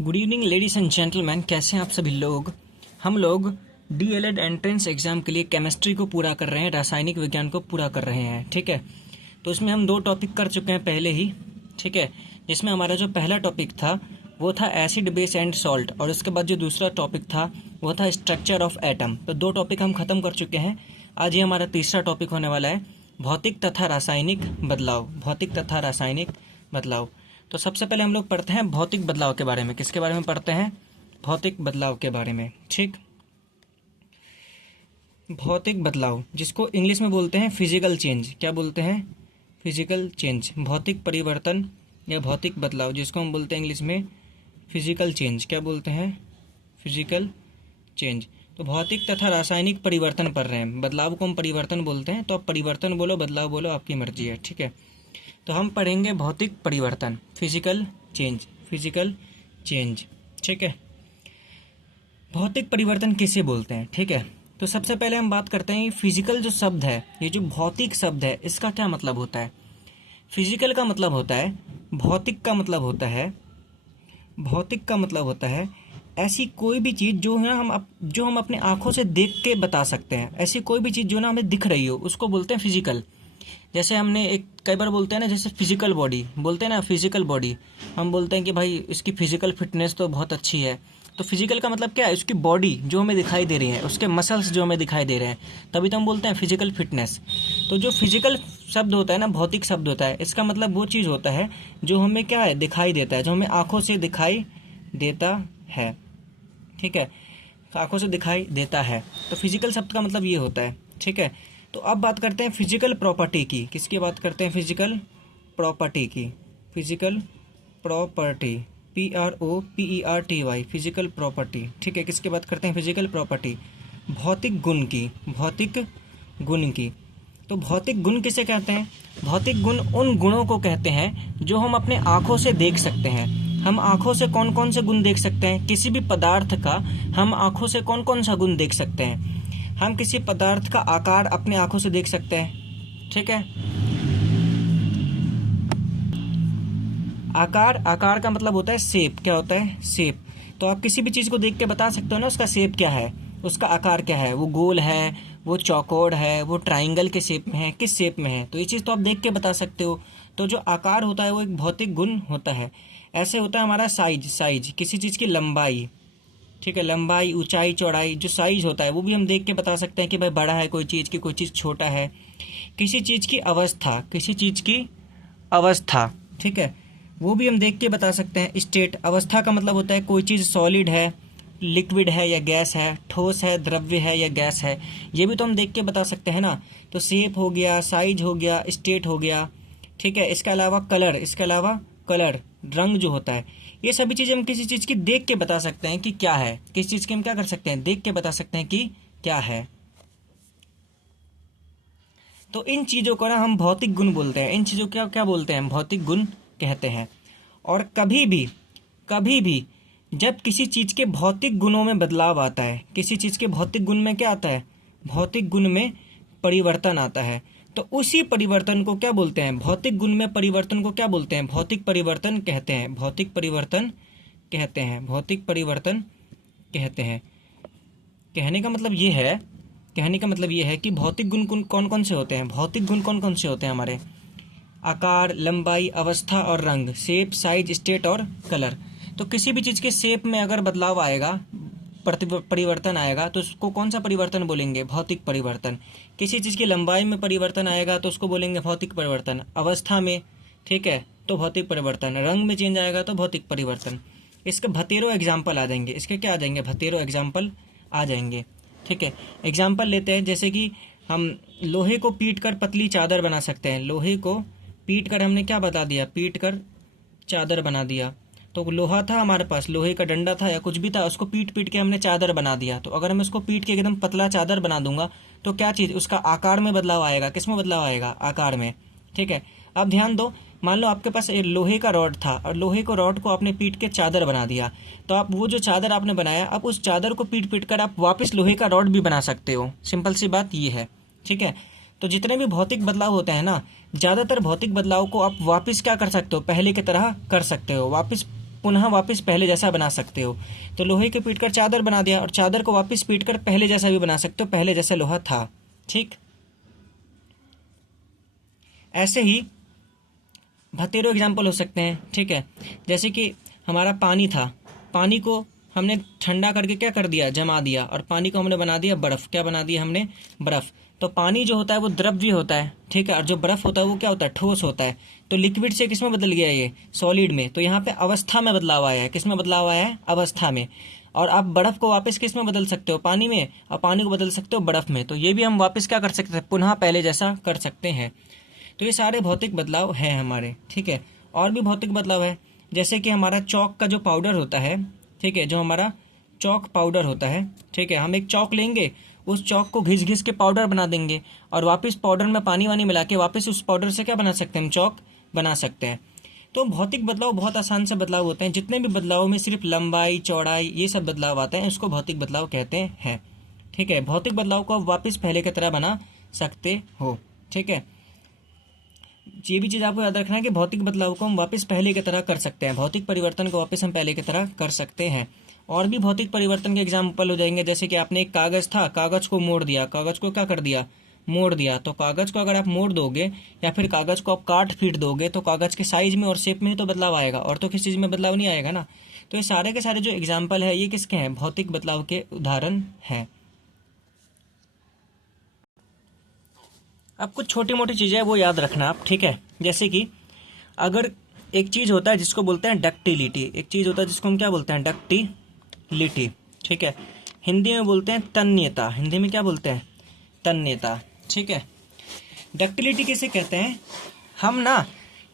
Good evening ladies and gentleman, कैसे हैं आप सभी लोग। हम लोग डीएलएड एंट्रेंस एग्जाम के लिए केमिस्ट्री को पूरा कर रहे हैं, रासायनिक विज्ञान को पूरा कर रहे हैं। ठीक है, तो इसमें हम 2 टॉपिक कर चुके हैं पहले ही। ठीक है, जिसमें हमारा जो पहला टॉपिक था वो था एसिड बेस एंड सॉल्ट, और उसके बाद जो दूसरा टॉपिक था वो था स्ट्रक्चर ऑफ एटम। तो 2 टॉपिक हम खत्म कर चुके हैं। आज ये हमारा तीसरा टॉपिक होने वाला है, भौतिक तथा रासायनिक बदलाव। भौतिक तथा रासायनिक बदलाव। तो सबसे पहले हम लोग पढ़ते हैं भौतिक बदलाव के बारे में। किसके बारे में पढ़ते हैं? भौतिक बदलाव के बारे में। ठीक, भौतिक बदलाव जिसको इंग्लिश में बोलते हैं फिजिकल चेंज। क्या बोलते हैं? Physical change. भौतिक परिवर्तन या भौतिक बदलाव जिसको हम बोलते हैं इंग्लिश में फिजिकल चेंज। क्या बोलते हैं? Physical change. तो भौतिक तथा रासायनिक परिवर्तन पढ़ रहे हैं। बदलाव को हम परिवर्तन बोलते हैं, तो आप परिवर्तन बोलो बदलाव बोलो, आपकी मर्जी है। ठीक है, तो हम पढ़ेंगे भौतिक परिवर्तन, फिजिकल चेंज। Physical change. ठीक है, भौतिक परिवर्तन किसे बोलते हैं? ठीक है, तो सबसे पहले हम बात करते हैं फिजिकल जो शब्द है, ये जो भौतिक शब्द है, इसका क्या मतलब होता है। फिजिकल का मतलब होता है, भौतिक का मतलब होता है, भौतिक का मतलब होता है ऐसी कोई भी चीज़ जो है हम अपने आंखों से देख के बता सकते हैं। ऐसी कोई भी चीज़ जो ना हमें दिख रही हो, उसको बोलते हैं फिजिकल। जैसे हमने एक कई बार बोलते हैं ना, जैसे फिजिकल बॉडी बोलते हैं ना, फिजिकल बॉडी हम बोलते हैं कि भाई इसकी फिजिकल फिटनेस तो बहुत अच्छी है। तो फिजिकल का मतलब क्या है? उसकी बॉडी जो हमें दिखाई दे रही है, उसके मसल्स जो हमें दिखाई दे रहे हैं, तभी तो हम बोलते हैं फिजिकल फिटनेस। तो जो फिजिकल शब्द होता है ना, भौतिक शब्द होता है, इसका मतलब वो चीज़ होता है जो हमें क्या है, दिखाई देता है, जो हमें आंखों से दिखाई देता है। ठीक है, आंखों से दिखाई देता है, तो फिजिकल शब्द का मतलब ये होता है। ठीक है, तो अब बात करते हैं फिजिकल प्रॉपर्टी की। किसकी बात करते हैं? फिजिकल प्रॉपर्टी की। Physical property, PROPERTY, physical property. ठीक है, किसकी बात करते हैं? फिजिकल प्रॉपर्टी, भौतिक गुण की। भौतिक गुण की। तो भौतिक गुण किसे कहते हैं? भौतिक गुण उन गुणों को कहते हैं जो हम अपने आंखों से देख सकते हैं। हम आंखों से कौन कौन से गुण देख सकते हैं? किसी भी पदार्थ का हम आंखों से कौन कौन सा गुण देख सकते हैं? हम किसी पदार्थ का आकार अपने आंखों से देख सकते हैं। ठीक है, आकार का मतलब होता है शेप। क्या होता है? शेप। तो आप किसी भी चीज़ को देख के बता सकते हो ना, उसका शेप क्या है, उसका आकार क्या है, वो गोल है, वो चौकोर है, वो ट्राइंगल के शेप में है, किस शेप में है, तो ये चीज़ तो आप देख के बता सकते हो। तो जो आकार होता है वो एक भौतिक गुण होता है। ऐसे होता है हमारा साइज, किसी चीज़ की लंबाई। ठीक है, लंबाई, ऊंचाई, चौड़ाई, जो साइज होता है वो भी हम देख के बता सकते हैं कि भाई बड़ा है कोई चीज़ की, कोई चीज़ छोटा है। किसी चीज़ की अवस्था, किसी चीज़ की अवस्था, ठीक है, वो भी हम देख के बता सकते हैं। स्टेट, अवस्था का मतलब होता है कोई चीज़ सॉलिड है, लिक्विड है या गैस है, ठोस है, द्रव्य है या गैस है, ये भी तो हम देख के बता सकते हैं ना। तो शेप हो गया, साइज हो गया, स्टेट हो गया। ठीक है, इसके अलावा कलर, रंग जो होता है, ये सभी चीज़ें हम किसी चीज़ की देख के बता सकते हैं कि क्या है। किस चीज़ की हम क्या कर सकते हैं? देख के बता सकते हैं कि क्या है। तो इन चीज़ों को ना हम भौतिक गुण बोलते हैं। इन चीज़ों को क्या बोलते हैं? भौतिक गुण कहते हैं। और कभी भी जब किसी चीज़ के भौतिक गुणों में बदलाव आता है, किसी चीज़ के भौतिक गुण में क्या आता है? भौतिक गुण में परिवर्तन आता है, तो उसी परिवर्तन को क्या बोलते हैं? भौतिक गुण में परिवर्तन को क्या बोलते हैं? भौतिक परिवर्तन कहते हैं। भौतिक परिवर्तन कहते हैं। भौतिक परिवर्तन कहते हैं। कहने का मतलब ये है कि भौतिक गुण कौन कौन से होते हैं? भौतिक गुण कौन कौन से होते हैं हमारे? आकार, लंबाई, अवस्था और रंग, शेप, साइज, स्टेट और कलर। तो किसी भी चीज़ के शेप में अगर बदलाव आएगा, परिवर्तन आएगा, तो उसको कौन सा परिवर्तन बोलेंगे? भौतिक परिवर्तन। किसी चीज़ की लंबाई में परिवर्तन आएगा तो उसको बोलेंगे भौतिक परिवर्तन। अवस्था में, ठीक है, तो भौतिक परिवर्तन। रंग में चेंज आएगा तो भौतिक परिवर्तन। इसके भतेरों एग्जाम्पल आ जाएंगे। इसके क्या आ जाएंगे? भतेरों एग्जाम्पल आ जाएंगे। ठीक है, एग्जाम्पल लेते हैं, जैसे कि हम लोहे को पीट कर पतली चादर बना सकते हैं। लोहे को पीट कर हमने क्या बता दिया? पीट कर चादर बना दिया। तो लोहा था हमारे पास, लोहे का डंडा था या कुछ भी था, उसको पीट के हमने चादर बना दिया। तो अगर मैं उसको पीट के एकदम पतला चादर बना दूंगा तो क्या चीज़? उसका आकार में बदलाव आएगा। किस में बदलाव आएगा? आकार में। ठीक है, अब ध्यान दो, मान लो आपके पास एक लोहे का रॉड था और लोहे को रॉड को आपने पीट के चादर बना दिया, तो आप वो जो चादर आपने बनाया, अब उस चादर को पीट कर आप वापस लोहे का रॉड भी बना सकते हो। सिंपल सी बात ये है। ठीक है, तो जितने भी भौतिक बदलाव होते हैं ना, ज़्यादातर भौतिक बदलाव को आप वापस क्या कर सकते हो? पहले की तरह कर सकते हो, वापस पुनः वापस पहले जैसा बना सकते हो। तो लोहे को पीटकर चादर बना दिया, और चादर को वापस पीटकर पहले जैसा भी बना सकते हो, पहले जैसा लोहा था। ठीक, ऐसे ही भतेरो एग्जाम्पल हो सकते हैं। ठीक है, जैसे कि हमारा पानी था, पानी को हमने ठंडा करके क्या कर दिया, जमा दिया, और पानी को हमने बना दिया बर्फ़। क्या बना दिया हमने, बर्फ़। तो पानी जो होता है वो द्रव्य होता है, ठीक है, और जो बर्फ़ होता है वो क्या होता है, ठोस होता है। तो लिक्विड से किस में बदल गया, ये सॉलिड में। तो यहाँ पे अवस्था में बदलाव आया है। किस में बदलाव आया है, अवस्था में। और आप बर्फ़ को वापस किस में बदल सकते हो, पानी में, और पानी को बदल सकते हो बर्फ़ में। तो ये भी हम वापस क्या कर सकते हैं, पुनः पहले जैसा कर सकते हैं। तो ये सारे भौतिक बदलाव हैं हमारे। ठीक है, और भी भौतिक बदलाव है, जैसे कि हमारा चौक का जो पाउडर होता है, ठीक है, जो हमारा चौक पाउडर होता है, ठीक है, हम एक चौक लेंगे, उस चौक को घिस घिस के पाउडर बना देंगे, और वापस पाउडर में पानी वानी मिला के वापस उस पाउडर से क्या बना सकते हैं, हम चौक बना सकते हैं। तो भौतिक बदलाव बहुत आसान से बदलाव होते हैं। जितने भी बदलावों में सिर्फ लंबाई चौड़ाई ये सब बदलाव आते हैं, उसको भौतिक बदलाव कहते हैं। ठीक है, भौतिक बदलाव को आप वापस पहले की तरह बना सकते हो। ठीक है, ये भी चीज़ आपको याद रखना है कि भौतिक बदलाव को हम वापस पहले की तरह कर सकते हैं, भौतिक परिवर्तन को वापस हम पहले की तरह कर सकते हैं। और भी भौतिक परिवर्तन के एग्जाम्पल हो जाएंगे, जैसे कि आपने एक कागज़ था, कागज़ को मोड़ दिया, कागज़ को क्या कर दिया, मोड़ दिया। तो कागज़ को अगर आप मोड़ दोगे या फिर कागज़ को आप काट पीट दोगे तो कागज़ के साइज में और शेप में ही तो बदलाव आएगा, और तो किसी चीज़ में बदलाव नहीं आएगा ना। तो ये सारे के सारे जो एग्जाम्पल है ये किसके हैं, भौतिक बदलाव के उदाहरण हैं। अब कुछ छोटी मोटी चीज़ें हैं वो याद रखना आप। ठीक है, जैसे कि अगर एक चीज़ होता है जिसको बोलते हैं डक्टिलिटी, एक चीज़ होता है जिसको हम क्या बोलते हैं, डक्टिलिटी। ठीक है, हिंदी में बोलते हैं तन्यता, हिंदी में क्या बोलते हैं, तन्यता। ठीक है, डक्टिलिटी किसे कहते हैं, हम ना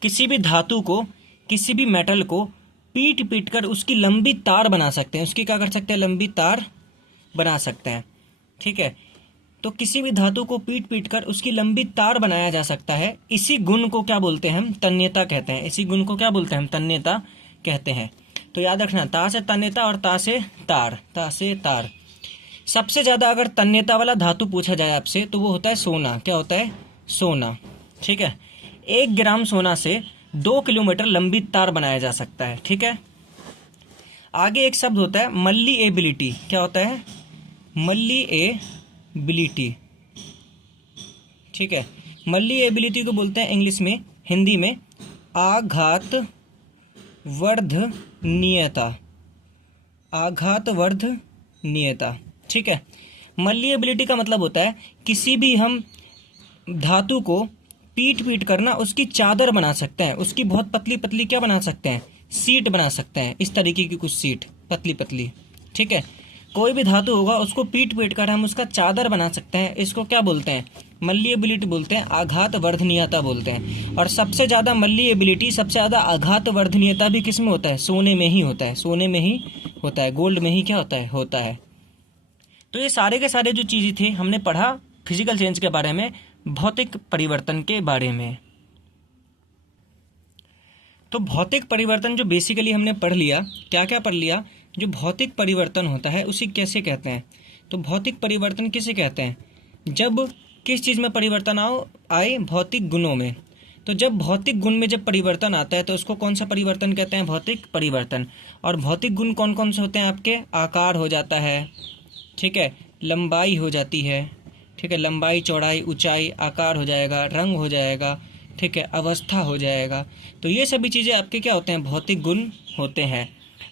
किसी भी धातु को, किसी भी मेटल को पीट पीट कर उसकी लंबी तार बना सकते हैं, उसकी क्या कर सकते हैं, लंबी तार बना सकते हैं। ठीक है, तो किसी भी धातु को पीट पीट कर उसकी लंबी तार बनाया जा सकता है। इसी गुण को क्या बोलते हैं, हम तन्यता कहते हैं। इसी गुण को क्या बोलते हैं, हम तन्यता कहते हैं। तो याद रखना, ता से तन्यता और ता से तार, ता से तार। सबसे ज़्यादा अगर तन्यता वाला धातु पूछा जाए आपसे तो वो होता है सोना। क्या होता है, सोना। ठीक है, 1 ग्राम सोना से 2 किलोमीटर लंबी तार बनाया जा सकता है। ठीक है, आगे एक शब्द होता है मल्लीएबिलिटी। क्या होता है, मल्लीएबिलिटी। ठीक है, मल्लीएबिलिटी को बोलते हैं इंग्लिश में, हिंदी में आघात वर्धनीयता, आघात वर्धनीयता। ठीक है, मल्लीएबिलिटी का मतलब होता है किसी भी हम धातु को पीट पीट करना उसकी चादर बना सकते हैं, उसकी बहुत पतली पतली क्या बना सकते हैं, सीट बना सकते हैं, इस तरीके की कुछ सीट पतली पतली। ठीक है, कोई भी धातु होगा उसको पीट पीट कर हम उसका चादर बना सकते हैं। इसको क्या बोलते हैं, मल्लीएबिलिटी बोलते हैं, आघात वर्धनीयता बोलते हैं। और सबसे ज़्यादा मल्लीएबिलिटी, सबसे ज़्यादा आघात वर्धनीयता भी किस में होता है, सोने में ही होता है, सोने में ही होता है, गोल्ड में ही क्या होता है। तो ये सारे के सारे जो चीज़ें थी हमने पढ़ा फिजिकल चेंज के बारे में, भौतिक परिवर्तन के बारे में। तो भौतिक परिवर्तन जो बेसिकली हमने पढ़ लिया, क्या क्या पढ़ लिया, जो भौतिक परिवर्तन होता है उसे कैसे कहते हैं। तो भौतिक परिवर्तन किसे कहते हैं, जब किस चीज़ में परिवर्तन आए, भौतिक गुणों में। तो जब भौतिक गुण में जब परिवर्तन आता है तो उसको कौन सा परिवर्तन कहते हैं, भौतिक परिवर्तन। और भौतिक गुण कौन कौन से होते हैं आपके, आकार हो जाता है, ठीक है, लंबाई हो जाती है, ठीक है, लंबाई चौड़ाई ऊंचाई आकार हो जाएगा, रंग हो जाएगा, ठीक है, अवस्था हो जाएगा। तो ये सभी चीज़ें आपके क्या होते हैं, भौतिक गुण होते हैं।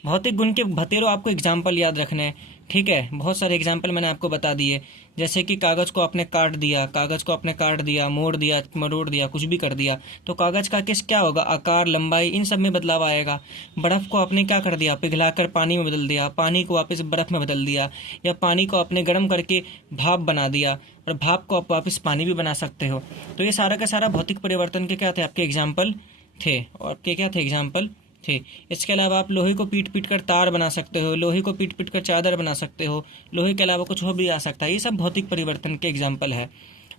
भौतिक गुण के भतेरों आपको एग्जाम्पल याद रखने हैं। ठीक है, बहुत सारे एग्जाम्पल मैंने आपको बता दिए, जैसे कि कागज़ को आपने काट दिया, कागज़ को आपने काट दिया, मोड़ दिया, मरोड़ दिया, कुछ भी कर दिया, तो कागज़ का क्या होगा, आकार लंबाई इन सब में बदलाव आएगा। बर्फ़ को आपने क्या कर दिया, पिघलाकर पानी में बदल दिया, पानी को वापस बर्फ़ में बदल दिया, या पानी को आपने गर्म करके भाप बना दिया, और भाप को आप वापस पानी भी बना सकते हो। तो ये सारा का सारा भौतिक परिवर्तन के क्या थे, आपके एग्जाम्पल थे। और क्या थे, एग्जाम्पल थे। इसके अलावा आप लोहे को पीट पीट कर तार बना सकते हो, लोहे को पीट पीट कर चादर बना सकते हो, लोहे के अलावा कुछ और भी आ सकता है। ये सब भौतिक परिवर्तन के एग्जाम्पल है।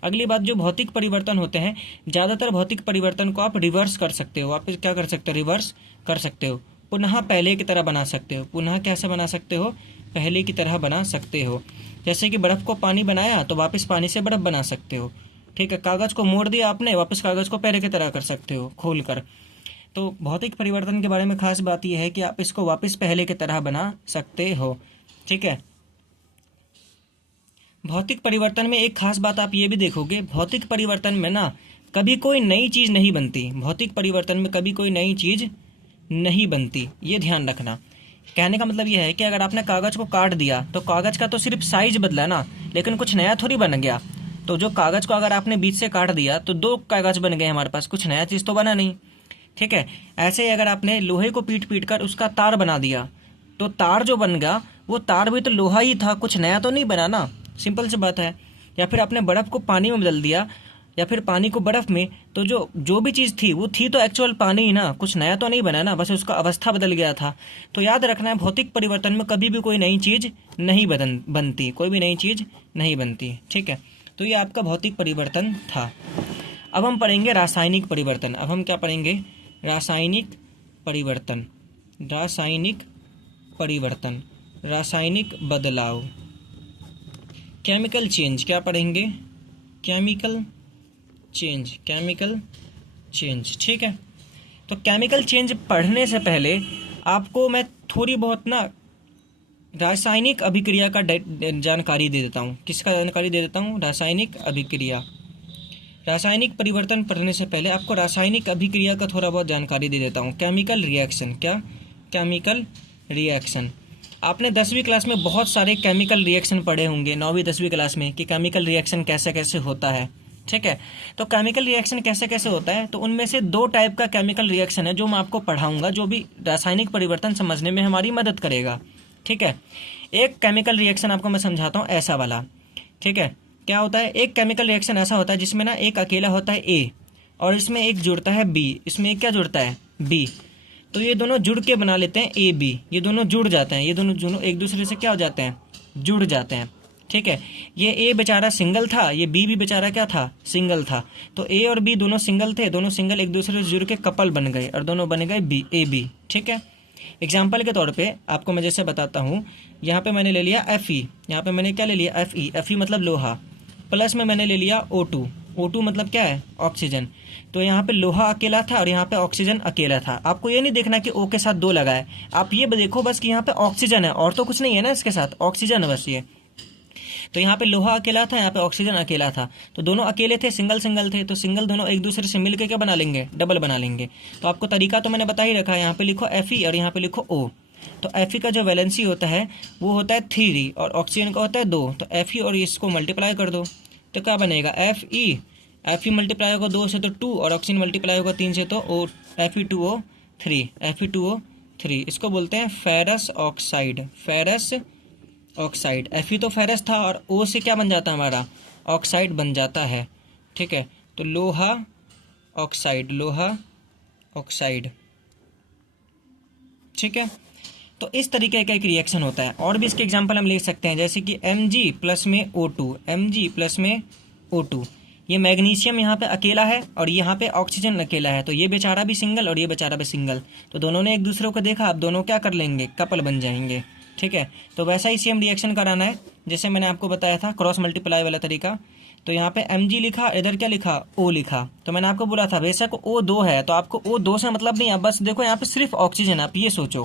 अगली बात, जो भौतिक परिवर्तन होते हैं, ज़्यादातर भौतिक परिवर्तन को आप रिवर्स कर सकते हो, आप क्या कर सकते हो, रिवर्स कर सकते हो, पुनः पहले की तरह बना सकते हो। पुनः कैसे बना सकते हो, पहले की तरह बना सकते हो। जैसे कि बर्फ़ को पानी बनाया तो वापस पानी से बर्फ़ बना सकते हो। ठीक है, कागज़ को मोड़ दिया आपने, वापस कागज़ को पहले की तरह कर सकते हो खोल कर। तो भौतिक परिवर्तन के बारे में खास बात यह है कि आप इसको वापस पहले की तरह बना सकते हो। ठीक है। भौतिक परिवर्तन में एक खास बात आप ये भी देखोगे, भौतिक परिवर्तन में ना कभी कोई नई चीज़ नहीं बनती। भौतिक परिवर्तन में कभी कोई नई चीज़ नहीं बनती, ये ध्यान रखना। कहने का मतलब यह है कि अगर आपने कागज़ को काट दिया तो कागज़ का तो सिर्फ साइज बदला ना, लेकिन कुछ नया थोड़ी बन गया। तो जो कागज़ को अगर आपने बीच से काट दिया तो दो कागज़ बन गए हमारे पास, कुछ नया चीज़ तो बना नहीं। ठीक है। ऐसे ही अगर आपने लोहे को पीट पीट कर उसका तार बना दिया तो तार जो बन गया वो तार भी तो लोहा ही था, कुछ नया तो नहीं बना ना, सिंपल सी बात है। या फिर आपने बर्फ़ को पानी में बदल दिया या फिर पानी को बर्फ़ में, तो जो भी चीज़ थी वो थी तो एक्चुअल पानी ही ना, कुछ नया तो नहीं बना ना, बस उसका अवस्था बदल गया था। तो याद रखना है भौतिक परिवर्तन में कभी भी कोई नई चीज़ नहीं बनती, कोई भी नई चीज़ नहीं बनती। ठीक है। तो ये आपका भौतिक परिवर्तन था। अब हम पढ़ेंगे रासायनिक परिवर्तन। अब हम क्या पढ़ेंगे? रासायनिक परिवर्तन। रासायनिक परिवर्तन, रासायनिक बदलाव, केमिकल चेंज। क्या पढ़ेंगे? Chemical change, chemical change. ठीक है। तो केमिकल चेंज पढ़ने से पहले आपको मैं थोड़ी बहुत ना रासायनिक अभिक्रिया का जानकारी दे देता हूँ। किसका जानकारी दे देता हूँ? रासायनिक अभिक्रिया। रासायनिक परिवर्तन पढ़ने से पहले आपको रासायनिक अभिक्रिया का थोड़ा बहुत जानकारी दे देता हूँ। Chemical reaction. क्या? Chemical reaction. आपने 10वीं क्लास में बहुत सारे केमिकल रिएक्शन पढ़े होंगे, 9वीं 10वीं क्लास में, कि केमिकल रिएक्शन कैसे कैसे होता है। ठीक है। तो केमिकल रिएक्शन कैसे कैसे होता है, तो उनमें से 2 टाइप का केमिकल रिएक्शन है जो मैं आपको पढ़ाऊंगा, जो भी रासायनिक परिवर्तन समझने में हमारी मदद करेगा। ठीक है। एक केमिकल रिएक्शन आपको मैं समझाता हूँ, ऐसा वाला। ठीक है। क्या होता है? एक केमिकल रिएक्शन ऐसा होता है जिसमें ना एक अकेला होता है ए और इसमें एक जुड़ता है बी। इसमें एक क्या जुड़ता है? बी। तो ये दोनों जुड़ के बना लेते हैं ए बी। ये दोनों जुड़ जाते हैं, ये दोनों एक दूसरे से क्या हो जाते हैं? जुड़ जाते हैं। ठीक है। ये ए बेचारा सिंगल था, ये बी भी बेचारा क्या था? सिंगल था। तो ए और बी दोनों सिंगल थे, दोनों सिंगल एक दूसरे से जुड़ के कपल बन गए और दोनों बन गए बी, ए बी। ठीक है। एग्जाम्पल के तौर पे आपको मैं जैसे बताता हूँ, यहाँ पे मैंने ले लिया Fe। यहाँ पे मैंने क्या ले लिया? Fe। Fe मतलब लोहा। प्लस में मैंने ले लिया O2। O2 मतलब क्या है? ऑक्सीजन। तो यहाँ पे लोहा अकेला था और यहाँ पे ऑक्सीजन अकेला था। आपको ये नहीं देखना कि O के साथ 2 लगा है, आप ये देखो बस कि यहाँ पे ऑक्सीजन है और तो कुछ नहीं है ना, इसके साथ ऑक्सीजन है बस ये। तो यहाँ पे लोहा अकेला था, यहाँ पे ऑक्सीजन अकेला था। तो दोनों अकेले थे, सिंगल सिंगल थे, तो सिंगल दोनों एक दूसरे से मिलकर क्या बना लेंगे? डबल बना लेंगे। तो आपको तरीका तो मैंने बता ही रखा है। यहाँ पे लिखो Fe और यहाँ पे लिखो O। तो Fe का जो वैलेंसी होता है वो होता है 3 और ऑक्सीजन का होता है 2। तो Fe और इसको मल्टीप्लाई कर दो तो क्या बनेगा? Fe मल्टीप्लाई होगा 2 से तो 2 और ऑक्सीजन मल्टीप्लाई होगा 3 से तो Fe2O3। Fe2O3 इसको बोलते हैं ferrous oxide. Ferrous oxide. Fe तो फेरस था और O से क्या बन जाता है हमारा? ऑक्साइड बन जाता है। ठीक है। तो लोहा ऑक्साइड, लोहा ऑक्साइड। ठीक है। तो इस तरीके का एक रिएक्शन होता है। और भी इसके एग्जांपल हम ले सकते हैं, जैसे कि Mg प्लस में O2। Mg प्लस में O2। ये मैग्नीशियम यहाँ पे अकेला है और यहाँ पे ऑक्सीजन अकेला है, तो ये बेचारा भी सिंगल और ये बेचारा भी सिंगल। तो दोनों ने एक दूसरे को देखा, अब दोनों क्या कर लेंगे? कपल बन जाएंगे। ठीक है। तो वैसा ही सेम रिएक्शन कराना है जैसे मैंने आपको बताया था, क्रॉस मल्टीप्लाई वाला तरीका। तो यहाँ पे Mg लिखा, इधर क्या लिखा? O लिखा। तो मैंने आपको बोला था बेशक O2 है तो आपको O2 से मतलब नहीं है, बस देखो यहाँ पे सिर्फ ऑक्सीजन, आप ये सोचो।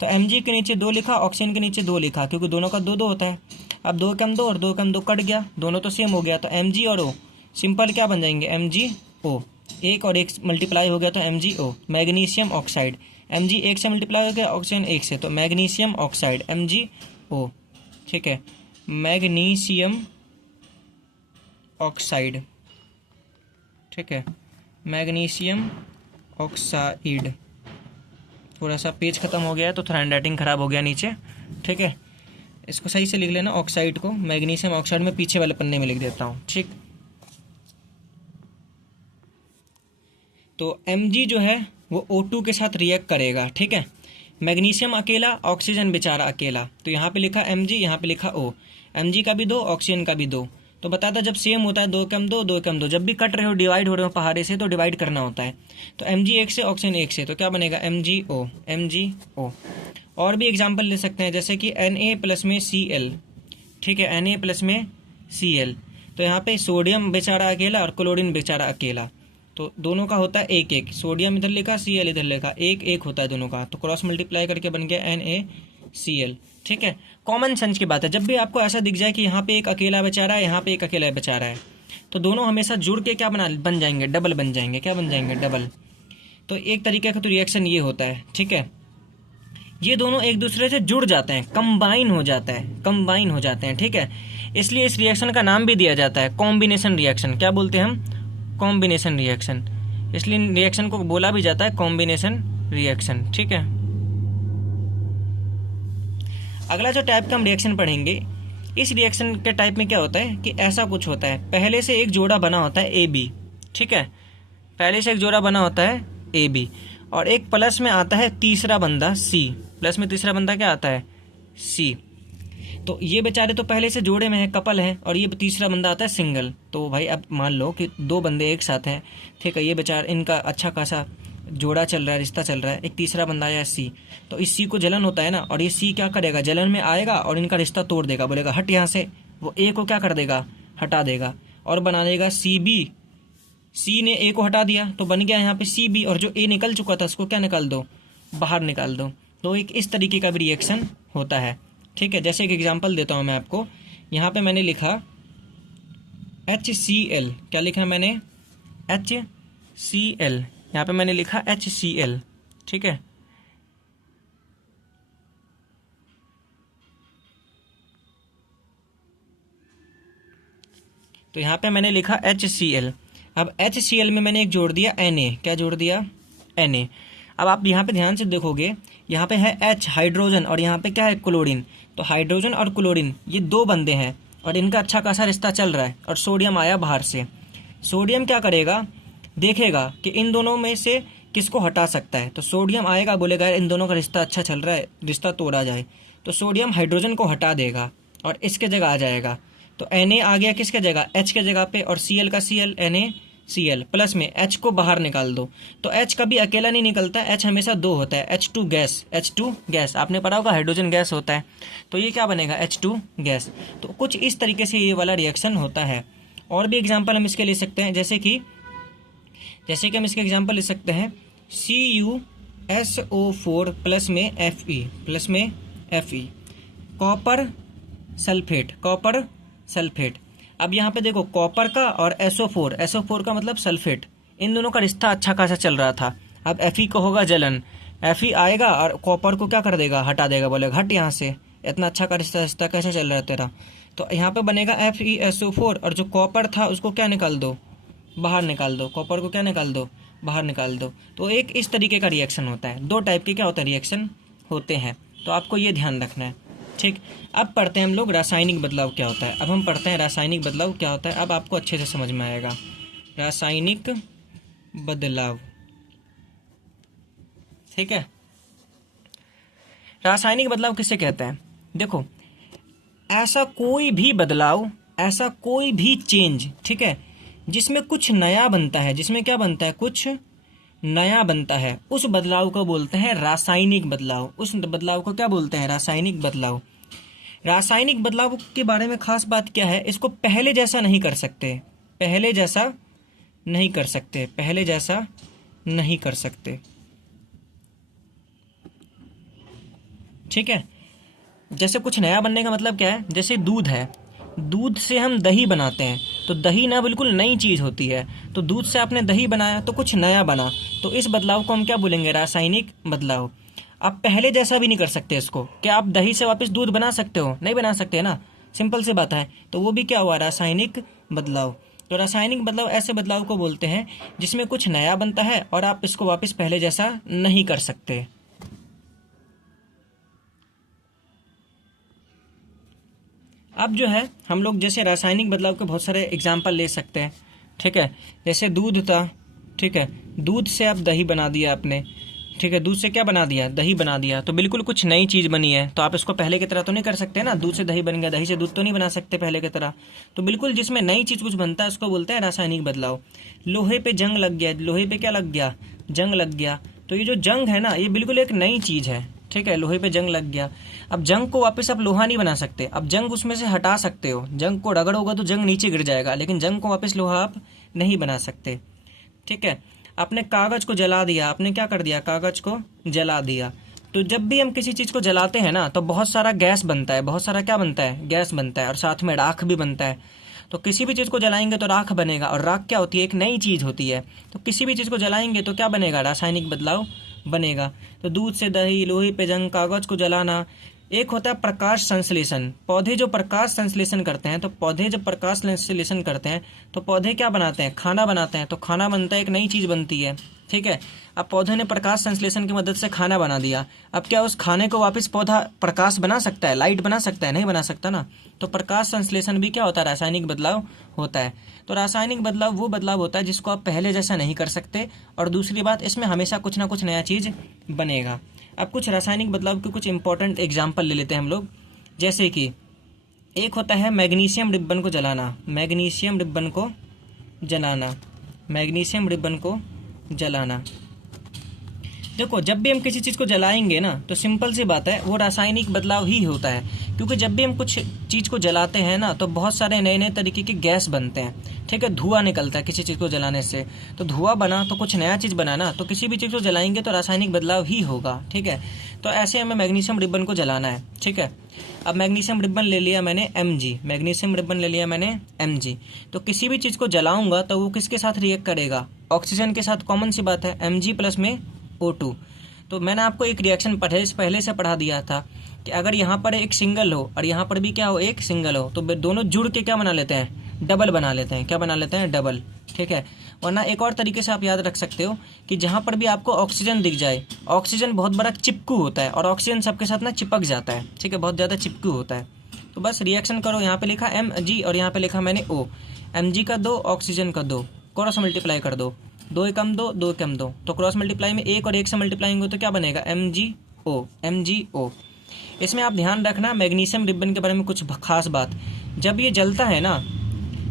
तो Mg के नीचे 2 लिखा, ऑक्सीजन के नीचे 2 लिखा, क्योंकि दोनों का 2 2 होता है। अब 2 कम 2 और 2 कम 2 कट गया, दोनों तो सेम हो गया। तो Mg और O सिंपल क्या बन जाएंगे? MgO। 1 और 1 मल्टीप्लाई हो गया तो MgO। Magnesium oxide. Mg 1 से मल्टीप्लाई हो गया, ऑक्सीजन 1 से, तो मैग्नीशियम ऑक्साइड MgO। ठीक है। Magnesium oxide. ठीक है। Magnesium oxide. थोड़ा सा पेज खत्म हो गया है तो थोड़ा हैंडराइटिंग खराब हो गया नीचे। ठीक है। इसको सही से लिख लेना, ऑक्साइड को। मैग्नीशियम ऑक्साइड में पीछे वाले पन्ने में लिख देता हूँ। ठीक। तो Mg जो है वो O2 के साथ रिएक्ट करेगा। ठीक है। मैग्नीशियम अकेला, ऑक्सीजन बेचारा अकेला, तो यहाँ पे लिखा Mg, यहाँ पे लिखा O। Mg का भी 2, ऑक्सीजन का भी 2। तो बता था जब सेम होता है 2 कम 2 2 कम 2, जब भी कट रहे हो, डिवाइड हो रहे हो पहाड़े से, तो डिवाइड करना होता है। तो Mg 1 से, ऑक्सीजन 1 से, तो क्या बनेगा? MgO। MgO। और भी एग्जाम्पल ले सकते हैं, जैसे कि Na प्लस में Cl। ठीक है। Na प्लस में Cl। तो यहाँ पे सोडियम बेचारा अकेला और क्लोरीन बेचारा अकेला। तो दोनों का होता है एक एक, सोडियम इधर लिखा, Cl इधर लिखा, एक एक होता है दोनों का, तो क्रॉस मल्टीप्लाई करके बन गया NaCl। ठीक है, कॉमन सेंस की बात है। जब भी आपको ऐसा दिख जाए कि यहाँ पे एक अकेला बचा रहा है, यहाँ पे एक अकेला बचा रहा है, तो दोनों हमेशा जुड़ के क्या बन जाएंगे, डबल बन जाएंगे। क्या बन जाएंगे, डबल। तो एक तरीके का तो रिएक्शन ये होता है। ठीक है, ये दोनों एक दूसरे से जुड़ जाते हैं, कंबाइन हो जाता है, कंबाइन हो जाते हैं। ठीक है, इसलिए इस रिएक्शन का नाम भी दिया जाता है कॉम्बिनेशन रिएक्शन। क्या बोलते हैं हम, कॉम्बिनेशन रिएक्शन। इसलिए रिएक्शन को बोला भी जाता है कॉम्बिनेशन रिएक्शन। ठीक है, अगला जो टाइप का हम रिएक्शन पढ़ेंगे, इस रिएक्शन के टाइप में क्या होता है कि ऐसा कुछ होता है, पहले से एक जोड़ा बना होता है AB। ठीक है, पहले से एक जोड़ा बना होता है AB, और एक प्लस में आता है तीसरा बंदा C। प्लस में तीसरा बंदा क्या आता है, C। तो ये बेचारे तो पहले से जोड़े में है, कपल है, और ये तीसरा बंदा आता है सिंगल। तो भाई अब मान लो कि दो बंदे एक साथ हैं। ठीक है, ये बेचारा इनका अच्छा खासा जोड़ा चल रहा है, रिश्ता चल रहा है, एक तीसरा बंदा आया C। तो इस C को जलन होता है ना, और ये C क्या करेगा, जलन में आएगा और इनका रिश्ता तोड़ देगा, बोलेगा हट यहाँ से। वो A को क्या कर देगा, हटा देगा, और बना देगा CB। C ने A को हटा दिया तो बन गया यहाँ पे CB, और जो A निकल चुका था उसको क्या निकाल दो, बाहर निकाल दो। तो एक इस तरीके का भी रिएक्शन होता है। ठीक है, जैसे एक एग्जांपल देता हूँ मैं आपको। यहाँ पे मैंने लिखा HCl। क्या लिखा है मैंने, HCl। यहाँ पे मैंने लिखा HCl। ठीक है, तो यहाँ पे मैंने लिखा HCl। अब HCl में मैंने एक जोड़ दिया Na। क्या जोड़ दिया, Na। अब आप यहाँ पे ध्यान से देखोगे, यहाँ पे है H हाइड्रोजन, और यहाँ पे क्या है, क्लोरीन। तो हाइड्रोजन और क्लोरीन ये दो बंदे हैं, और इनका अच्छा खासा रिश्ता चल रहा है, और सोडियम आया बाहर से। सोडियम क्या करेगा, देखेगा कि इन दोनों में से किसको हटा सकता है। तो सोडियम आएगा, बोलेगा इन दोनों का रिश्ता अच्छा चल रहा है, रिश्ता तोड़ा जाए। तो सोडियम हाइड्रोजन को हटा देगा और इसके जगह आ जाएगा। तो Na आ गया किसके जगह, H के जगह पे, और Cl का Cl, NaCl। प्लस में H को बाहर निकाल दो। तो H कभी अकेला नहीं निकलता, H हमेशा दो होता है, H2 गैस। H2 गैस आपने पढ़ा होगा, हाइड्रोजन गैस होता है, तो ये क्या बनेगा, H2 गैस। तो कुछ इस तरीके से ये वाला रिएक्शन होता है। और भी एग्जाम्पल हम इसके ले सकते हैं, जैसे कि हम इसके एग्जाम्पल ले सकते हैं CuSO4 प्लस में Fe, कॉपर सल्फेट। अब यहाँ पे देखो, कॉपर का और SO4 का मतलब सल्फेट, इन दोनों का रिश्ता अच्छा खासा चल रहा था। अब Fe को होगा जलन, Fe आएगा और कॉपर को क्या कर देगा, हटा देगा, बोलेगा हट यहाँ से, इतना अच्छा का रिश्ता कैसे चल रहा है तेरा। तो यहाँ पे बनेगा FeSO4, और जो कॉपर था उसको क्या निकाल दो, बाहर निकाल दो, कॉपर को क्या निकाल दो, बाहर निकाल दो। तो एक इस तरीके का रिएक्शन होता है। दो टाइप के क्या होता है, रिएक्शन होते हैं, तो आपको ये ध्यान रखना है। ठीक, अब पढ़ते हैं हम लोग रासायनिक बदलाव क्या होता है। अब हम पढ़ते हैं रासायनिक बदलाव क्या होता है, अब आपको अच्छे से समझ में आएगा रासायनिक बदलाव। ठीक है, रासायनिक बदलाव किसे कहते हैं, देखो ऐसा कोई भी बदलाव, ऐसा कोई भी चेंज, ठीक है, जिसमें कुछ नया बनता है, जिसमें क्या बनता है, कुछ नया बनता है, उस बदलाव को बोलते हैं रासायनिक बदलाव। उस बदलाव को क्या बोलते हैं, रासायनिक बदलाव। रासायनिक बदलाव के बारे में खास बात क्या है, इसको पहले जैसा नहीं कर सकते, पहले जैसा नहीं कर सकते, पहले जैसा नहीं कर सकते। ठीक है, जैसे कुछ नया बनने का मतलब क्या है, जैसे दूध है, दूध से हम दही बनाते हैं, तो दही ना बिल्कुल नई चीज़ होती है, तो दूध से आपने दही बनाया तो कुछ नया बना, तो इस बदलाव को हम क्या बोलेंगे, रासायनिक बदलाव। आप पहले जैसा भी नहीं कर सकते इसको, क्या आप दही से वापस दूध बना सकते हो, नहीं बना सकते ना, सिंपल सी बात है। तो वो भी क्या हुआ, रासायनिक बदलाव। तो रासायनिक बदलाव ऐसे बदलाव को बोलते हैं जिसमें कुछ नया बनता है और आप इसको वापस पहले जैसा नहीं कर सकते। अब जो है हम लोग जैसे रासायनिक बदलाव के बहुत सारे एग्जाम्पल ले सकते हैं। ठीक है, जैसे दूध था, ठीक है, दूध से आप दही बना दिया आपने, ठीक है, दूध से क्या बना दिया, दही बना दिया, तो बिल्कुल कुछ नई चीज़ बनी है, तो आप इसको पहले की तरह तो नहीं कर सकते ना, दूध से दही बन गया, दही से दूध तो नहीं बना सकते पहले की तरह। तो बिल्कुल जिसमें नई चीज़ कुछ बनता है उसको बोलते हैं रासायनिक बदलाव। लोहे पे जंग लग गया, लोहे पे क्या लग गया, जंग लग गया, तो ये जो जंग है ना, ये बिल्कुल एक नई चीज़ है। ठीक है, लोहे पे जंग लग गया, अब जंग को वापस आप लोहा नहीं बना सकते, अब जंग उसमें से हटा सकते हो, जंग को रगड़ोगा तो जंग नीचे गिर जाएगा, लेकिन जंग को वापस लोहा आप नहीं बना सकते। ठीक है, आपने कागज को जला दिया, आपने क्या कर दिया, कागज को जला दिया। तो जब भी हम किसी चीज को जलाते हैं ना, तो बहुत सारा गैस बनता है, बहुत सारा क्या बनता है, गैस बनता है, और साथ में राख भी बनता है। तो किसी भी चीज को जलाएंगे तो राख बनेगा, और राख क्या होती है, एक नई चीज होती है। तो किसी भी चीज को जलाएंगे तो क्या बनेगा, रासायनिक बदलाव बनेगा। तो दूध से दही, लोहे पे जंग, कागज को जलाना। एक होता है प्रकाश संश्लेषण। पौधे जो प्रकाश संश्लेषण करते हैं, तो पौधे जब प्रकाश संश्लेषण करते हैं तो पौधे क्या बनाते हैं, खाना बनाते हैं। तो खाना बनता है, एक नई चीज बनती है, ठीक है। अब पौधे ने प्रकाश संश्लेषण की मदद से खाना बना दिया। अब क्या उस खाने को वापस पौधा प्रकाश बना सकता है, लाइट बना सकता है, नहीं बना सकता ना। तो प्रकाश संश्लेषण भी क्या होता है, रासायनिक बदलाव होता है। तो रासायनिक बदलाव वो बदलाव होता है जिसको आप पहले जैसा नहीं कर सकते, और दूसरी बात, इसमें हमेशा कुछ ना कुछ नया चीज बनेगा। अब कुछ रासायनिक बदलाव के कुछ इंपॉर्टेंट एग्जाम्पल ले लेते हैं हम लोग। जैसे कि एक होता है मैग्नीशियम रिब्बन को जलाना, मैग्नीशियम रिब्बन को जलाना, मैग्नीशियम रिब्बन को जलाना। देखो, जब भी हम किसी चीज़ को जलाएंगे ना, तो सिंपल सी बात है, वो रासायनिक बदलाव ही होता है। क्योंकि जब भी हम कुछ चीज़ को जलाते हैं ना, तो बहुत सारे नए नए तरीके के गैस बनते हैं, ठीक है। धुआं निकलता है किसी चीज़ को जलाने से, तो धुआं बना तो कुछ नया चीज़ बना ना। तो किसी भी चीज़ को जलाएंगे तो रासायनिक बदलाव ही होगा, ठीक है। तो ऐसे हमें मैग्नीशियम रिब्बन को जलाना है, ठीक है। अब मैग्नीशियम रिब्बन ले लिया मैंने Mg, मैग्नीशियम रिब्बन ले लिया मैंने Mg। तो किसी भी चीज़ को जलाऊंगा तो वो किसके साथ रिएक्ट करेगा, ऑक्सीजन के साथ। कॉमन सी बात है, Mg प्लस में O2। तो मैंने आपको एक रिएक्शन पहले से पढ़ा दिया था कि अगर यहाँ पर एक सिंगल हो और यहाँ पर भी क्या हो, एक सिंगल हो, तो दोनों जुड़ के क्या बना लेते हैं, डबल बना लेते हैं। क्या बना लेते हैं, डबल, ठीक है। वरना एक और तरीके से आप याद रख सकते हो कि जहाँ पर भी आपको ऑक्सीजन दिख जाए, ऑक्सीजन बहुत बड़ा चिपकू होता है, और ऑक्सीजन सबके साथ ना चिपक जाता है, ठीक है, बहुत ज़्यादा चिपकू होता है। तो बस रिएक्शन करो, यहाँ पे लिखा Mg और यहाँ पे लिखा मैंने O। Mg का 2, ऑक्सीजन का 2, क्रॉस मल्टीप्लाई कर दो, 2 एकम 2, 2 एकम 2, तो क्रॉस मल्टीप्लाई में 1 और 1 से मल्टीप्लाई होंगे तो क्या बनेगा, MgO, MgO। इसमें आप ध्यान रखना मैग्नीशियम रिब्बन के बारे में कुछ खास बात। जब ये जलता है ना,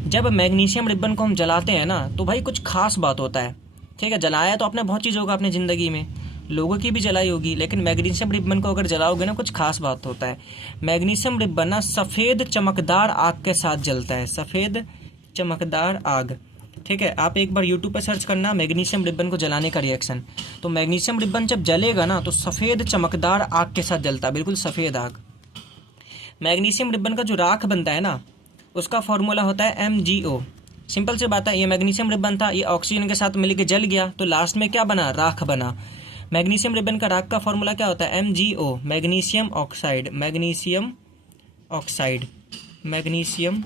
जब मैग्नीशियम रिब्बन को हम जलाते हैं ना, तो भाई कुछ खास बात होता है, ठीक है। जलाया तो आपने बहुत चीज़ होगा अपने ज़िंदगी में, लोगों की भी जलाई होगी, लेकिन मैग्नीशियम रिब्बन को अगर जलाओगे ना, कुछ खास बात होता है। मैग्नीशियम रिब्बन ना सफ़ेद चमकदार आग के साथ जलता है, सफ़ेद चमकदार आग, ठीक है। आप एक बार यूट्यूब पर सर्च करना मैग्नीशियम रिब्बन को जलाने का रिएक्शन। तो मैग्नीशियम रिब्बन जब जलेगा ना, तो सफ़ेद चमकदार आग के साथ जलता है, बिल्कुल सफ़ेद आग। मैग्नीशियम रिब्बन का जो राख बनता है ना, उसका फॉर्मूला होता है MgO। सिंपल सी बात है, ये मैग्नीशियम रिब्बन था, ये ऑक्सीजन के साथ मिलकर जल गया, तो लास्ट में क्या बना, राख बना। मैग्नीशियम रिब्बन का राख का फॉर्मूला क्या होता है, MgO, magnesium oxide, magnesium oxide, magnesium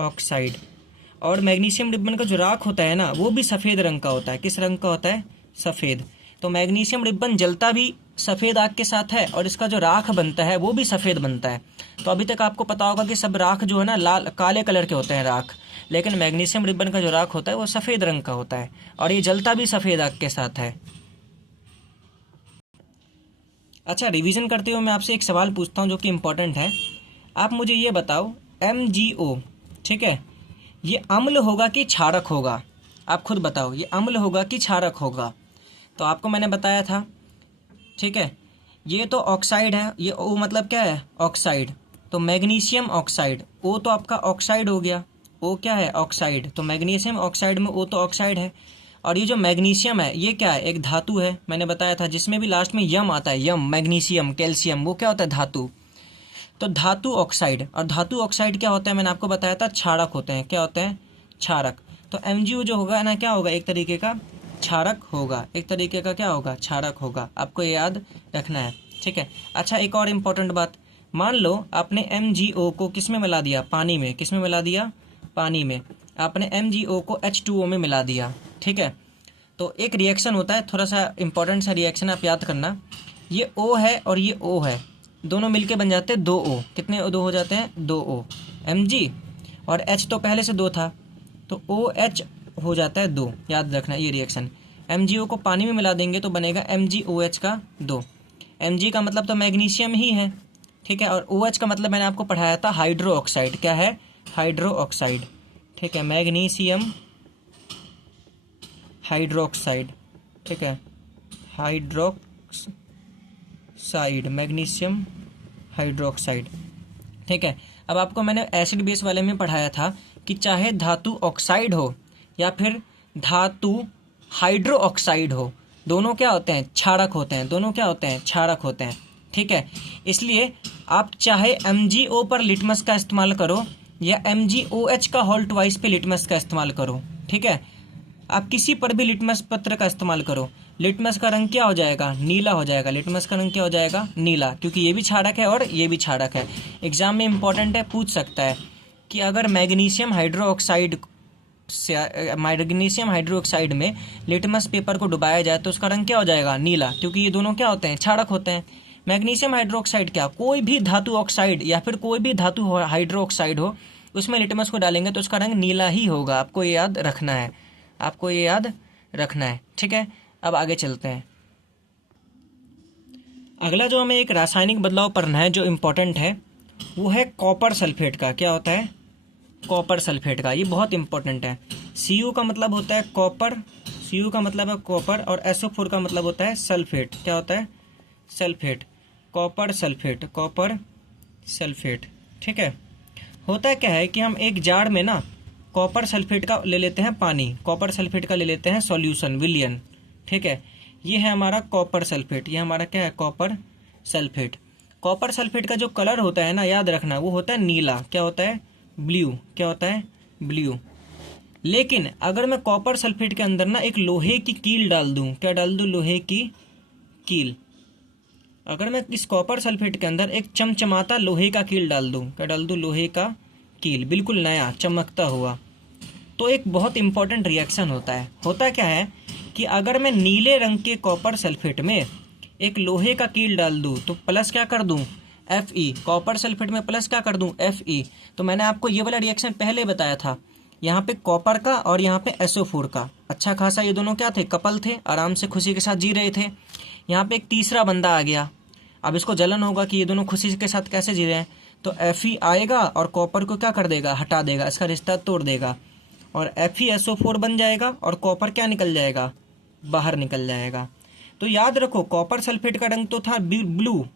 oxide. और मैग्नीशियम रिब्बन का जो राख होता है ना, वो भी सफ़ेद रंग का होता है। किस रंग का होता है, सफ़ेद। तो मैग्नीशियम रिब्बन जलता भी सफ़ेद आग के साथ है, और इसका जो राख बनता है वो भी सफ़ेद बनता है। तो अभी तक आपको पता होगा कि सब राख जो है ना, लाल काले कलर के होते हैं राख, लेकिन मैग्नीशियम रिब्बन का जो राख होता है वो सफ़ेद रंग का होता है, और ये जलता भी सफ़ेद आग के साथ है। अच्छा, रिवीजन करते हुए मैं आपसे एक सवाल पूछता हूँ जो कि इम्पोर्टेंट है। आप मुझे ये बताओ, MgO, ठीक है, ये अम्ल होगा कि क्षारक होगा, आप खुद बताओ, ये अम्ल होगा कि क्षारक होगा। तो आपको मैंने बताया था, ठीक है, ये तो ऑक्साइड है, ये O मतलब क्या है, ऑक्साइड। तो मैग्नीशियम ऑक्साइड, O तो आपका ऑक्साइड हो गया, O क्या है, ऑक्साइड। तो मैग्नीशियम ऑक्साइड में O तो ऑक्साइड है, और ये जो मैग्नीशियम है ये क्या है, एक धातु है। मैंने बताया था, जिसमें भी लास्ट में यम आता है, यम, मैग्नीशियम, कैल्शियम, वो क्या होता है, धातु। तो धातु ऑक्साइड, और धातु ऑक्साइड क्या होता है, मैंने आपको बताया था, क्षारक होते हैं। क्या होते हैं, क्षारक। तो MgO जो होगा ना, क्या होगा, एक तरीके का क्षारक होगा, एक तरीके का क्या होगा, क्षारक होगा। आपको ये याद रखना है, ठीक है। अच्छा, एक और इम्पोर्टेंट बात, मान लो आपने MgO को किस में मिला दिया, पानी में। किस में मिला दिया, पानी में। आपने MgO को H2O में मिला दिया, ठीक है। तो एक रिएक्शन होता है, थोड़ा सा इंपॉर्टेंट सा रिएक्शन आप याद करना। ये O है और ये O है, दोनों मिलके बन जाते हैं 2O। कितने 2 हो जाते हैं, 2O। Mg और H तो पहले से 2 था, तो OH हो जाता है 2। याद रखना ये रिएक्शन। MgO को पानी में मिला देंगे तो बनेगा MgOH का 2। Mg का मतलब तो मैग्नीशियम ही है, ठीक है, और OH का मतलब मैंने आपको पढ़ाया था हाइड्रो ऑक्साइड। क्या है, हाइड्रो ऑक्साइड, ठीक है, मैग्नीशियम हाइड्रोक्साइड, ठीक है, हाइड्रोक्साइड, मैग्नीशियम हाइड्रोक्साइड, ठीक है। अब आपको मैंने एसिड बेस वाले में पढ़ाया था कि चाहे धातु ऑक्साइड हो या फिर धातु हाइड्रो ऑक्साइड हो, दोनों क्या होते हैं, क्षारक होते हैं, दोनों क्या होते हैं, क्षारक होते हैं। ठीक है, इसलिए आप चाहे MgO पर लिटमस का इस्तेमाल करो या MgOH का होल ट्वाइस पे लिटमस का इस्तेमाल करो। ठीक है, आप किसी पर भी लिटमस पत्र का इस्तेमाल करो, लिटमस का रंग क्या हो जाएगा, नीला हो जाएगा। लिटमस का रंग क्या हो जाएगा, नीला, क्योंकि ये भी क्षारक है और ये भी क्षारक है। एग्जाम में इंपॉर्टेंट है, पूछ सकता है कि अगर मैग्नीशियम हाइड्रोक्साइड में लिटमस पेपर को डुबाया जाए तो उसका रंग क्या हो जाएगा, नीला, क्योंकि ये दोनों क्या होते हैं, क्षारक होते हैं। मैग्नीशियम हाइड्रोक्साइड क्या, कोई भी धातु ऑक्साइड या फिर कोई भी धातु हाइड्रोक्साइड हो, उसमें लिटमस को डालेंगे तो उसका रंग नीला ही होगा। आपको ये याद रखना है, आपको ये याद रखना है। ठीक है, अब आगे चलते हैं। अगला जो हमें एक रासायनिक बदलाव पढ़ना है जो इम्पोर्टेंट है, वो है कॉपर सल्फेट का। क्या होता है, कॉपर सल्फेट का, ये बहुत इंपॉर्टेंट है। Cu का मतलब होता है कॉपर, Cu का मतलब है कॉपर, और SO4 का मतलब होता है सल्फेट। क्या होता है, sulphate, copper sulphate, copper sulphate. ठीक है, होता क्या है कि हम एक जार में ना कॉपर सल्फेट का ले लेते हैं पानी, कॉपर सल्फेट का ले लेते हैं सॉल्यूशन, विलयन। ठीक है, ये है हमारा कॉपर सल्फेट, ये हमारा क्या है, कॉपर सल्फेट। कॉपर सल्फेट का जो कलर होता है ना, याद रखना, वो होता है नीला। क्या होता है, ब्लू। क्या होता है, ब्लू। लेकिन अगर मैं कॉपर सल्फेट के अंदर ना एक लोहे की कील डाल दूं, क्या डाल दूं, लोहे की कील। अगर मैं इस कॉपर सल्फेट के अंदर एक चमचमाता लोहे का कील डाल दूं, क्या डाल दूं, लोहे का कील, बिल्कुल नया चमकता हुआ, तो एक बहुत इंपॉर्टेंट रिएक्शन होता है। होता क्या है कि अगर मैं नीले रंग के कॉपर सल्फेट में एक लोहे का कील डाल दूं तो प्लस क्या कर दूं, Fe, कॉपर सल्फेट में प्लस क्या कर दूं, Fe। तो मैंने आपको ये वाला रिएक्शन पहले बताया था, यहाँ पे कॉपर का और यहाँ पे SO4 का। अच्छा खासा ये दोनों क्या थे, कपल थे, आराम से खुशी के साथ जी रहे थे। यहाँ पे एक तीसरा बंदा आ गया, अब इसको जलन होगा कि ये दोनों खुशी के साथ कैसे जी रहे हैं, तो Fe आएगा और कॉपर को क्या कर देगा, हटा देगा, इसका रिश्ता तोड़ देगा, और FeSO4 बन जाएगा और कॉपर क्या निकल जाएगा, बाहर निकल जाएगा। तो याद रखो, कॉपर सल्फेट का रंग तो था ब्लू,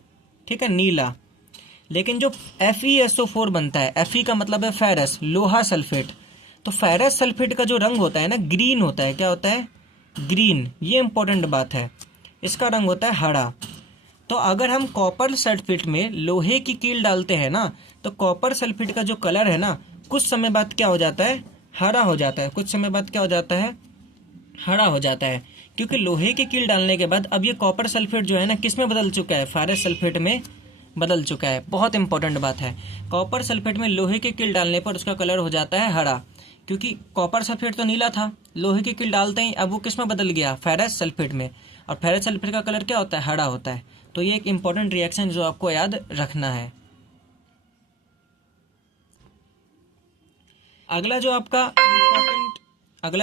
ठीक है, नीला, लेकिन जो FeSO4 बनता है, Fe का मतलब है फेरस, लोहा सल्फेट, तो फेरस सल्फेट का जो रंग होता है ना, ग्रीन होता है। क्या होता है, ग्रीन। ये इंपॉर्टेंट बात है, इसका रंग होता है हरा। तो अगर हम कॉपर सल्फेट में लोहे की कील डालते हैं ना, तो कॉपर सल्फेट का जो कलर है ना, कुछ समय बाद क्या हो जाता है, हरा हो जाता है। कुछ समय बाद क्या हो जाता है, हरा हो जाता है, क्योंकि लोहे की कील डालने के बाद अब ये कॉपर सल्फेट जो है ना, किस में बदल चुका है, फेरस सल्फेट में बदल चुका है। बहुत इंपॉर्टेंट बात है, कॉपर सल्फेट में लोहे की कील डालने पर उसका कलर हो जाता है हरा, क्योंकि कॉपर सल्फेट तो नीला था, लोहे की कील डालते ही अब वो किस में बदल गया, फेरस सल्फेट में, और फेरस सल्फेट का कलर क्या होता है, हरा होता है। तो ये एक इंपॉर्टेंट रिएक्शन जो आपको याद रखना है। अगला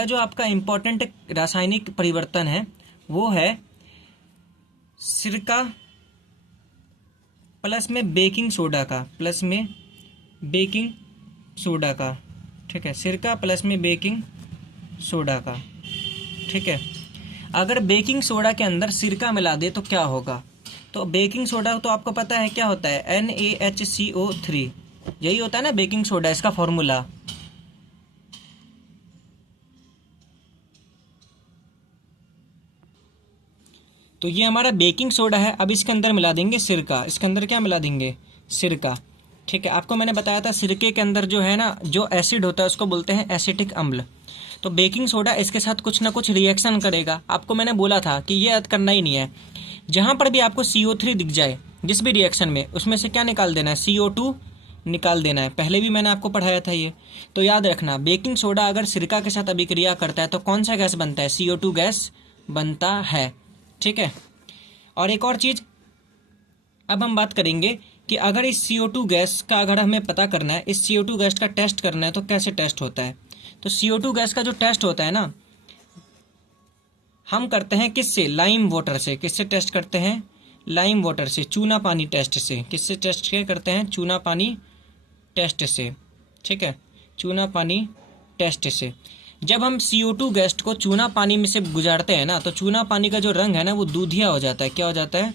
जो आपका इंपॉर्टेंट रासायनिक परिवर्तन है, वो है सिरका प्लस में बेकिंग सोडा का, प्लस में बेकिंग सोडा का। ठीक है, सिरका प्लस में बेकिंग सोडा का। ठीक है, अगर बेकिंग सोडा के अंदर सिरका मिला दे तो क्या होगा, तो बेकिंग सोडा तो आपको पता है क्या होता है, NaHCO3, यही होता है ना बेकिंग सोडा, इसका फॉर्मूला। तो ये हमारा बेकिंग सोडा है, अब इसके अंदर मिला देंगे सिरका, इसके अंदर क्या मिला देंगे, सिरका। ठीक है, आपको मैंने बताया था सिरके के अंदर जो है ना, जो एसिड होता है उसको बोलते हैं एसिटिक अम्ल। तो बेकिंग सोडा इसके साथ कुछ ना कुछ रिएक्शन करेगा। आपको मैंने बोला था कि ये याद करना ही नहीं है, जहाँ पर भी आपको CO3 दिख जाए जिस भी रिएक्शन में, उसमें से क्या निकाल देना है, CO2 निकाल देना है। पहले भी मैंने आपको पढ़ाया था ये, तो याद रखना, बेकिंग सोडा अगर सिरका के साथ अभिक्रिया करता है तो कौन सा गैस बनता है, CO2 गैस बनता है। ठीक है, और एक और चीज़ अब हम बात करेंगे कि अगर इस CO2 गैस का अगर हमें पता करना है, इस CO2 गैस का टेस्ट करना है तो कैसे टेस्ट होता है। तो CO2 गैस का जो टेस्ट होता है ना, हम करते हैं किससे, लाइम वाटर से। किससे टेस्ट करते हैं, लाइम वाटर से, चूना पानी टेस्ट से। किससे टेस्ट करते हैं, चूना पानी टेस्ट से। ठीक है, चूना पानी टेस्ट से। जब हम CO2 गैस को चूना पानी में से गुजारते हैं ना, तो चूना पानी का जो रंग है ना, वो दूधिया हो जाता है। क्या हो जाता है,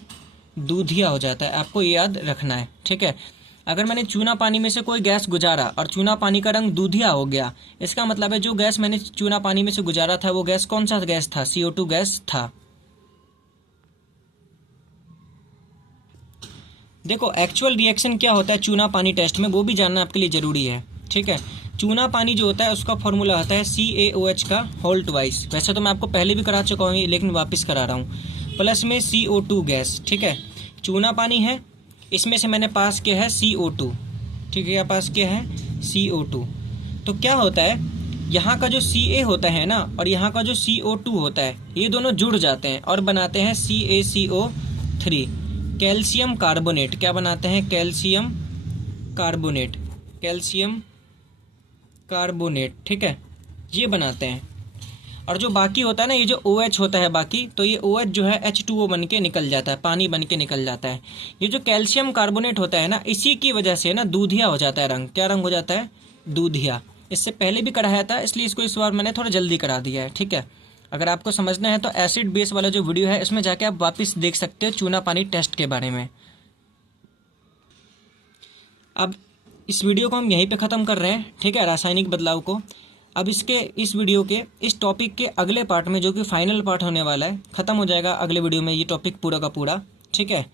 दूधिया हो जाता है। आपको ये याद रखना है। ठीक है, अगर मैंने चूना पानी में से कोई गैस गुजारा और चूना पानी का रंग दूधिया हो गया, इसका मतलब है जो गैस मैंने चूना पानी में से गुजारा था वो गैस कौन सा गैस था? CO2 गैस था। देखो एक्चुअल रिएक्शन क्या होता है चूना पानी टेस्ट में, वो भी जानना आपके लिए ज़रूरी है। ठीक है, चूना पानी जो होता है उसका फॉर्मूला होता है CaOH का होल ट्वाइस। वैसे तो मैं आपको पहले भी करा चुका हूँ लेकिन वापस करा रहा हूँ, प्लस में CO2 गैस। ठीक है, चूना पानी है, इसमें से मैंने पास किया है CO2। ठीक है, क्या पास किया है? CO2। तो क्या होता है, यहाँ का जो Ca होता है ना और यहाँ का जो CO2 होता है, ये दोनों जुड़ जाते हैं और बनाते हैं CaCO3, कैल्शियम कार्बोनेट। क्या बनाते हैं? Calcium carbonate, calcium carbonate. ठीक है, ये बनाते हैं। और जो बाकी होता है ना, ये जो OH होता है बाकी, तो ये OH जो है H2O बन के निकल जाता है, पानी बन के निकल जाता है। ये जो कैल्शियम कार्बोनेट होता है ना, इसी की वजह से ना दूधिया हो जाता है रंग। क्या रंग हो जाता है? दूधिया। इससे पहले भी कराया था, इसलिए इसको इस बार मैंने थोड़ा जल्दी करा दिया है। ठीक है, अगर आपको समझना है तो एसिड बेस वाला जो वीडियो है इसमें जाके आप वापस देख सकते हो चूना पानी टेस्ट के बारे में। अब इस वीडियो को हम यहीं पे ख़त्म कर रहे हैं। ठीक है, रासायनिक बदलाव को। अब इस वीडियो के इस टॉपिक के अगले पार्ट में, जो कि फाइनल पार्ट होने वाला है, ख़त्म हो जाएगा अगले वीडियो में ये टॉपिक पूरा का पूरा। ठीक है,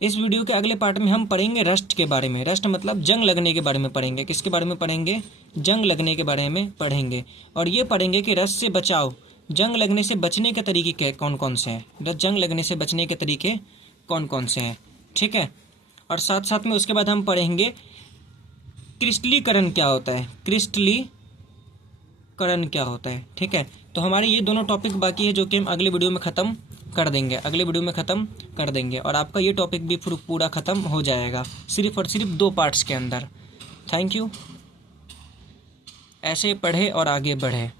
इस वीडियो के अगले पार्ट में हम पढ़ेंगे रस्ट के बारे में। रस्ट मतलब जंग लगने के बारे में पढ़ेंगे। किसके बारे में पढ़ेंगे? जंग लगने के बारे में पढ़ेंगे। और ये पढ़ेंगे कि रस्ट से बचाव, जंग लगने से बचने के तरीके कौन कौन से हैं। जंग लगने से बचने के तरीके कौन कौन से हैं। ठीक है, और साथ साथ में उसके बाद हम पढ़ेंगे क्रिस्टलीकरण क्या होता है, क्रिस्टलीकरण क्या होता है। ठीक है, तो हमारे ये दोनों टॉपिक बाकी है जो कि हम अगले वीडियो में ख़त्म कर देंगे, अगले वीडियो में ख़त्म कर देंगे। और आपका ये टॉपिक भी पूरा ख़त्म हो जाएगा सिर्फ और सिर्फ 2 पार्ट्स के अंदर। Thank you. ऐसे पढ़े और आगे बढ़े।